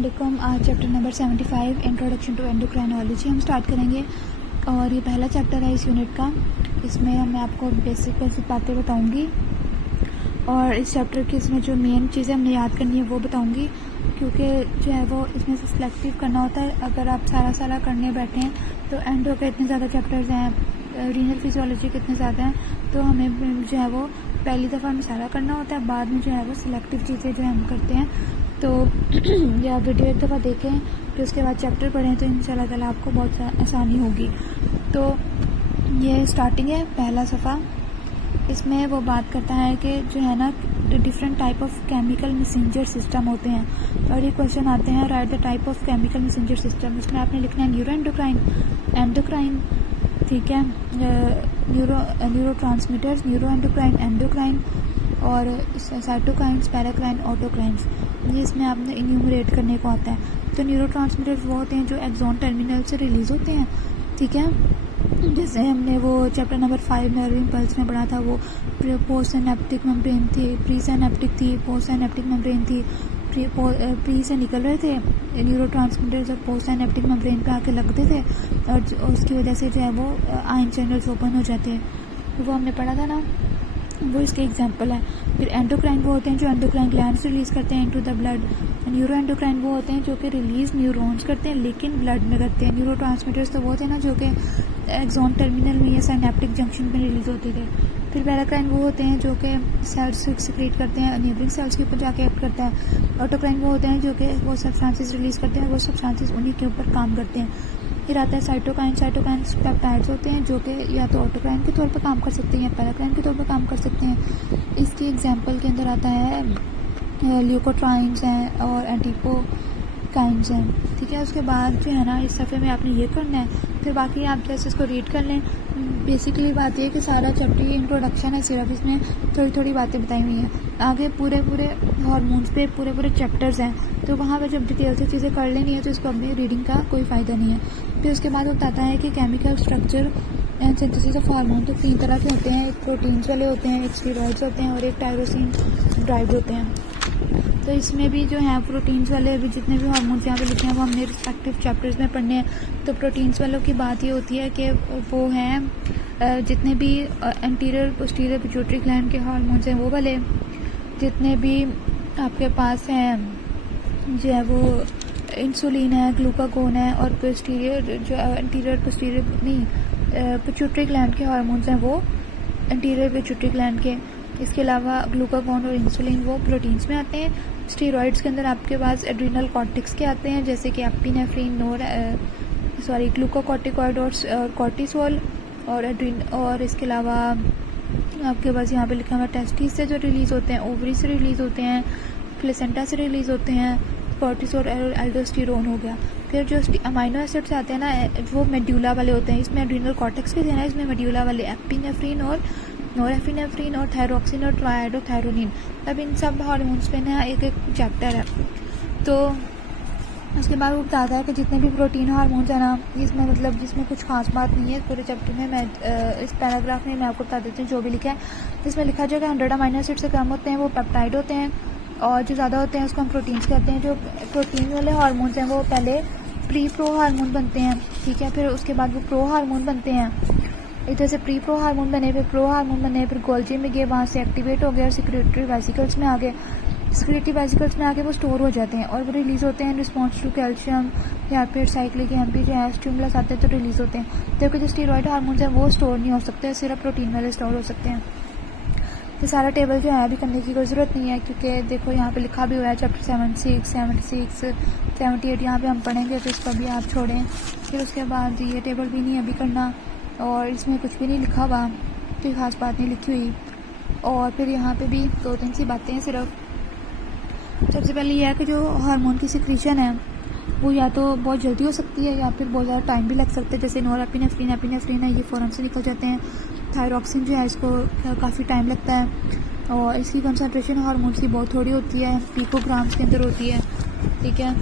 अस्सलामुअलैकुम। आज chapter number 75 introduction to endocrinology हम स्टार्ट करेंगे और ये पहला चैप्टर है इस यूनिट का। इसमें मैं आपको बेसिक बातें बताऊंगी और इस चैप्टर की इसमें जो मेन चीज़ें हमने याद करनी है वो बताऊंगी, क्योंकि जो है वो इसमें से सिलेक्टिव करना होता है। अगर आप सारा करने बैठे हैं तो एंडो के इतने ज़्यादा चैप्टर्स हैं, रीनल फिजियोलॉजी के इतने ज़्यादा हैं, तो हमें जो है वो पहली दफ़ा हमें सारा करना होता है, बाद में जो है वो सिलेक्टिव चीज़ें जो हम करते हैं। तो या वीडियो एक दफ़ा देखें फिर उसके बाद चैप्टर पढ़ें तो इंशाल्लाह ताला आपको बहुत आसानी होगी। तो ये स्टार्टिंग है, पहला सफ़ा। इसमें वो बात करता है कि जो है ना different type of chemical messenger system होते हैं और ये क्वेश्चन आते हैं, right the type of chemical messenger system. इसमें आपने लिखना है न्यूरो एंडोक्राइन, एंडोक्राइन, ठीक है, neuro transmitters, neuro endocrine, endocrine और साइटोकाइंस, पैराक्राइन, ऑटोक्राइंस। ये इसमें आपने इन्यूमरेट करने को आता है। तो न्यूरो ट्रांसमीटर्स वो होते हैं जो एक्सॉन टर्मिनल से रिलीज़ होते हैं, ठीक है। जैसे हमने वो चैप्टर नंबर 5 नर्व इम्पल्स में पढ़ा था, वो पोस्ट सिनेप्टिक मेम्ब्रेन थी, प्री सिनेप्टिक थी, पोस्ट सिनेप्टिक मेम्ब्रेन थी। प्री से निकल रहे थे न्यूरो ट्रांसमीटर्स और पोस्ट सिनेप्टिक मेम्ब्रेन पे आके लगते थे और उसकी वजह से जो है वो आयन चैनल्स ओपन हो जाते हैं। वो हमने पढ़ा था ना, वो इसके एग्जांपल है। फिर एंडोक्राइन वो होते हैं जो एंडोक्राइन ग्लैंड्स रिलीज़ करते हैं into the blood. Neuro endocrine वो होते हैं जो कि रिलीज़ न्यूरॉन्स करते हैं लेकिन ब्लड में करते हैं। न्यूरो ट्रांसमीटर्स तो वो थे ना जो कि एक्सॉन टर्मिनल में या सिनेप्टिक जंक्शन में रिलीज़ होते थे। फिर पैराक्राइन वो होते हैं जो कि सेल्स सिक्रेट करते हैं, नेबरिंग सेल्स के ऊपर जाके एक्ट करता है। ऑटोक्राइन वो होते हैं जो कि वो सब्सटेंसेस रिलीज़ करते हैं, वो सब्सटेंसेस उन्हीं के ऊपर काम करते हैं। फिर आता है साइटोकाइन। साइटोकाइंस पेप्टाइड्स होते हैं जो कि या तो ऑटोक्राइन के तौर पर काम कर सकते हैं या पैराक्राइन के तौर पर काम कर सकते हैं। इसके एग्जांपल के अंदर आता है ल्यूकोट्राइन्स हैं और एंटीपोकाइन्स हैं, ठीक है। उसके बाद जो है ना इस सफ़े में आपने ये करना है, फिर बाकी आप जैसे इसको रीड कर लें। बेसिकली बात ये है कि सारा चैप्टर ये इंट्रोडक्शन है, सिर्फ इसमें थोड़ी बातें बताई हुई हैं। आगे पूरे हार्मोन्स पे पूरे चैप्टर्स हैं, तो वहाँ पे जब डिटेल से चीज़ें कर लेनी है तो इसको अपनी रीडिंग का कोई फ़ायदा नहीं है। फिर उसके बाद वो बताता है कि chemical structure and synthesis of hormone तो 3 तरह के होते हैं, एक प्रोटीन्स वाले होते हैं, एक स्टेरॉइड्स होते हैं और एक टायरोसिन ड्राइव होते हैं। तो इसमें भी जो है प्रोटीन्स वाले भी जितने भी हार्मोन्स यहाँ पे लिखे हैं वो हमने रिस्पेक्टिव चैप्टर्स में पढ़ने हैं। तो प्रोटीन्स वालों की बात ये होती है कि वो हैं जितने भी एंटीरियर पोस्टीरियर पिट्यूटरी ग्लैंड के हार्मोन्स हैं वो वाले, जितने भी आपके पास हैं जो है वो इंसुलिन है, ग्लूकागोन है और पोस्टीरियर जो एंटीरियर पोस्टीरियर नहीं पिट्यूटरी ग्लैंड के हार्मोन्स हैं वो एंटीरियर पिट्यूटरी ग्लैंड के। इसके अलावा ग्लूकागोन और इंसुलिन वो प्रोटीन्स में आते हैं। स्टेरॉइड्स के अंदर आपके पास एड्रिनल कॉर्टेक्स के आते हैं, जैसे कि एपिनेफ्रिन, ग्लूकोकॉर्टिकॉइड और कॉर्टिसोल और इसके अलावा आपके पास यहाँ पे लिखा हुआ टेस्टिस से जो रिलीज़ होते हैं, ओवरी से रिलीज़ होते हैं, प्लेसेंटा से रिलीज़ होते हैं, कॉर्टिसोल और एल्डोस्टेरोन हो गया। फिर जो अमाइनो एसिड्स आते हैं ना वो मेड्यूला वाले होते हैं। इसमें एड्रिनल कॉर्टेक्स भी देना है, इसमें मेड्यूला वाले एपिनेफ्रिन और नॉरएपिनेफ्रिन और थायरोक्सिन और ट्राइएडोथायरोनिन। अब इन सब हार्मोन्स पे ना एक चैप्टर है। तो उसके बाद वो बताता है कि जितने भी प्रोटीन हार्मोन्स हैं ना, इसमें मतलब जिसमें कुछ खास बात नहीं है पूरे चैप्टर में। मैं इस पैराग्राफ में मैं आपको बता देती हूँ जो भी लिखा है। जिसमें लिखा जाएगा 100 अमाइनो एसिड से कम होते हैं वो पेप्टाइड होते हैं और जो ज़्यादा होते हैं उसको हम प्रोटीन्स कहते हैं। जो प्रोटीन वाले हार्मोन्स हैं वो पहले प्रो हार्मोन बनते हैं, ठीक है, फिर उसके बाद वो प्रो हार्मोन बनते हैं। इधर से प्रो हार्मोन बने, फिर प्रो हार्मोन बने, फिर गोल्जी में गए, वहाँ से एक्टिवेट हो गए और सिक्रेटरी वेसिकल्स में आ गए। सिक्रेटरी वेसिकल्स में आके वो स्टोर हो जाते हैं और वो रिलीज़ होते हैं रिस्पॉन्स टू कैल्शियम या फिर साइक्लिक एमपी जो है स्टिमुलस आते हैं तो रिलीज़ होते हैं। जबकि जो स्टेरॉइड हार्मोन्स हैं वो स्टोर नहीं हो सकते, सिर्फ प्रोटीन वाले स्टोर हो सकते हैं। ये सारा टेबल जो है अभी करने की कोई ज़रूरत नहीं है, क्योंकि देखो यहाँ पे लिखा भी हुआ है चैप्टर 76, 76, 78 यहाँ पे हम पढ़ेंगे, तो इसको भी आप छोड़ें। फिर उसके बाद ये टेबल भी नहीं अभी करना और इसमें कुछ भी नहीं लिखा हुआ, कोई ख़ास बात नहीं लिखी हुई। और फिर यहाँ पे भी 2-3 सी बातें हैं सिर्फ। सबसे पहले यह है कि जो हार्मोन की सिक्रीशन है वो या तो बहुत जल्दी हो सकती है या फिर बहुत ज़्यादा टाइम भी लग सकता है। जैसे नॉरएपिनेफ्रिन है ये फ़ौरन से निकल जाते हैं। थायरोक्सिन जो है इसको काफ़ी टाइम लगता है और इसकी कंसंट्रेशन हार्मोन्स की बहुत थोड़ी होती है, पिकोग्राम्स के अंदर होती है, ठीक है।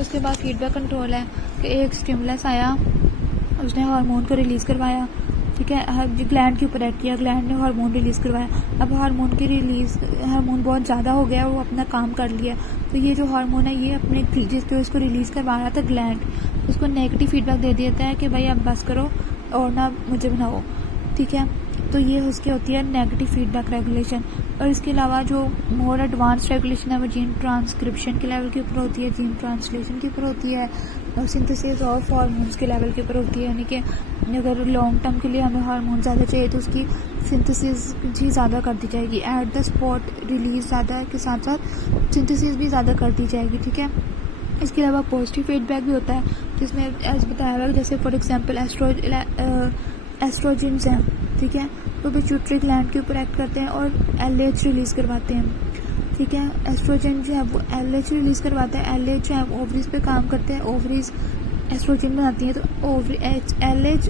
उसके बाद फीडबैक कंट्रोल है कि एक स्टिमुलस आया, उसने हार्मोन को रिलीज़ करवाया, ठीक है, ग्लैंड के ऊपर एक्ट किया, ग्लैंड ने हार्मोन रिलीज़ करवाया। अब हार्मोन बहुत ज़्यादा हो गया, वो अपना काम कर लिया, तो ये जो हार्मोन है ये अपने जिस पे उसको रिलीज़ करवा रहा था ग्लैंड, उसको नेगेटिव फीडबैक दे देता है कि भाई अब बस करो और ना मुझे बनाओ, ठीक है। तो ये उसकी होती है नेगेटिव फीडबैक रेगुलेशन। और इसके अलावा जो मोर एडवांस रेगुलेशन है वो जीन ट्रांसक्रिप्शन के लेवल के ऊपर होती है, जीन ट्रांसलेशन के ऊपर होती है, और सिंथेसिस ऑफ हार्मोन्स के लेवल के ऊपर होती है। यानी कि अगर लॉन्ग टर्म के लिए हमें हार्मोन ज़्यादा चाहिए तो उसकी सिंथेसिस भी ज़्यादा कर दी जाएगी, एट द स्पॉट रिलीज ज़्यादा के साथ साथ सिंथेसिस भी ज़्यादा कर दी जाएगी, ठीक है। इसके अलावा पॉजिटिव फीडबैक भी होता है जिसमें ऐसे बताया हुआ है, जैसे फॉर एग्जांपल एस्ट्रोजेंस हैं, ठीक है, तो पिट्यूटरी ग्लैंड के ऊपर एक्ट करते हैं और LH रिलीज़ करवाते हैं, ठीक है। एस्ट्रोजन जो है वो LH रिलीज़ करवाता है, LH जो है ओवरीज पे काम करते हैं, ओवरीज एस्ट्रोजन बनाती हैं, तो LH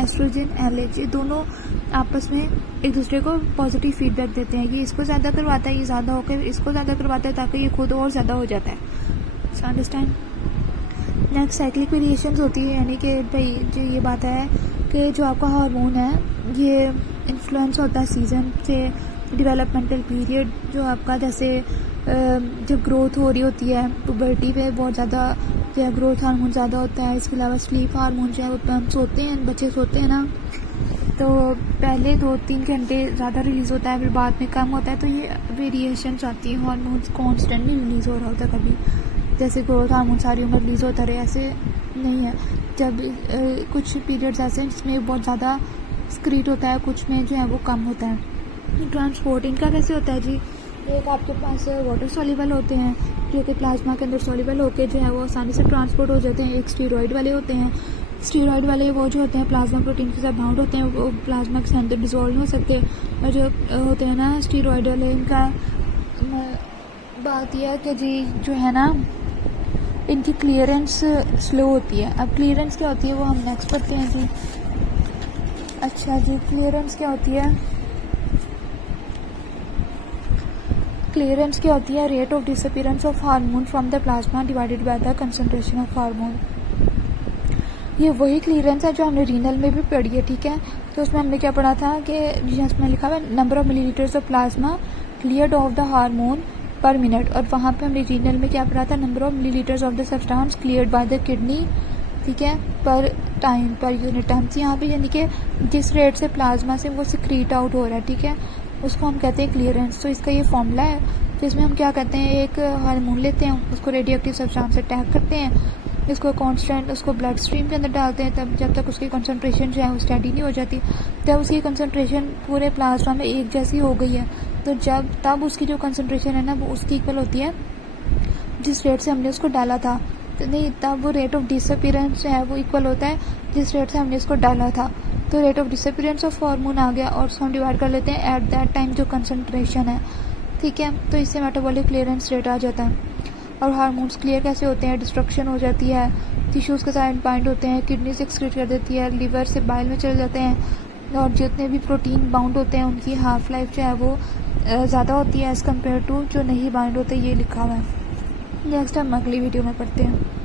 एस्ट्रोजन LH ये दोनों आपस में एक दूसरे को पॉजिटिव फीडबैक देते हैं। ये इसको ज़्यादा करवाता है, ये ज़्यादा होकर इसको ज़्यादा करवाता है ताकि ये खुद और ज़्यादा हो जाता है। So understand. Next cyclic variations होती है, यानी कि भाई जो ये बात है कि जो आपका हार्मोन है ये इन्फ्लुएंस होता है सीज़न से, डेवलपमेंटल पीरियड जो आपका, जैसे जब ग्रोथ हो रही होती है पुबर्टी पे बहुत ज़्यादा जो है ग्रोथ हार्मोन ज़्यादा होता है। इसके अलावा स्लीप हार्मोन जो है वो हम सोते हैं, बच्चे सोते हैं ना, तो पहले 2-3 घंटे ज़्यादा रिलीज़ होता है, फिर बाद में कम होता है। तो ये वेरिएशंस आती है, हार्मोन्स कॉन्स्टेंटली रिलीज़ हो रहा होता है, कभी जैसे ग्रोथ हार्मोन सारी उम्र रिलीज़ होता रहे ऐसे नहीं है। जब कुछ पीरियड्स ऐसे हैं जिसमें बहुत ज़्यादा स्क्रीट होता है, कुछ में जो है वो कम होता है। ट्रांसपोर्ट इनका कैसे होता है जी, एक आपके पास वाटर सॉल्युबल होते हैं जो कि प्लाज्मा के अंदर सॉल्युबल होकर जो है वो आसानी से ट्रांसपोर्ट हो जाते हैं। एक स्टीरॉयड वाले होते हैं, स्टीरॉयड वाले वो जो होते हैं प्लाज्मा प्रोटीन के साथ बाउंड होते हैं, वो प्लाज्मा के अंदर डिजोल्व नहीं हो सकते। और जो होते हैं ना स्टीरॉयड वाले, इनका बात यह है कि जी जो है ना इनकी क्लियरेंस स्लो होती है। अब क्लियरेंस क्या होती है वो हम नेक्स्ट पढ़ते हैं जी। अच्छा जी, क्लियरेंस क्या होती है? क्लियरेंस क्या होती है? Rate of disappearance of hormone from the plasma divided by the concentration of hormone. ये वही क्लियरेंस है जो हमने रीनल में भी पढ़ी है, ठीक है। तो उसमें हमने क्या पढ़ा था कि जिसमें लिखा हुआ है number of millilitres of plasma cleared of the hormone पर मिनट, और वहाँ पे हमने रीनल में क्या पढ़ा था, number of millilitres of the substance cleared by the kidney, ठीक है, पर टाइम, पर यूनिट टाइम। यहाँ पे यानी कि जिस रेट से प्लाज्मा से वो सिक्रीट आउट हो रहा है, ठीक है, उसको हम कहते हैं क्लियरेंस। तो इसका ये फॉर्मूला है जिसमें हम क्या करते हैं, एक हार्मोन लेते हैं, उसको रेडियो एक्टिव सब्सटेंस से अटैक करते हैं, इसको कांस्टेंट उसको ब्लड स्ट्रीम के अंदर डालते हैं, तब जब तक उसकी कंसंट्रेशन जो है वो स्टडी नहीं हो जाती। जब उसकी कंसंट्रेशन पूरे प्लाज्मा में एक जैसी हो गई है तो तब उसकी जो कंसंट्रेशन है ना वो उसकी इक्वल होती है जिस रेट से हमने उसको डाला था। तो नहीं, तब वो रेट ऑफ डिसअपीयरेंस जो है वो इक्वल होता है जिस रेट से हमने उसको डाला था। तो rate of disappearance of hormone आ गया और उसको हम डिवाइड कर लेते हैं एट दैट टाइम जो कंसंट्रेशन है, ठीक है। तो इससे मेटाबॉलिक क्लियरेंस रेट आ जाता है। और हार्मोन्स क्लियर कैसे होते हैं? डिस्ट्रक्शन हो जाती है, टिश्यूज़ के साथ बाइंड होते हैं, किडनी से एक्सक्रीट कर देती है, लिवर से बाइल में चले जाते हैं, और जितने भी प्रोटीन बाउंड होते हैं उनकी हाफ लाइफ जो है वो ज़्यादा होती है एज़ कम्पेयर टू जो नहीं बाइंड होते। ये लिखा हुआ है। नेक्स्ट हम अगली वीडियो में पढ़ते हैं।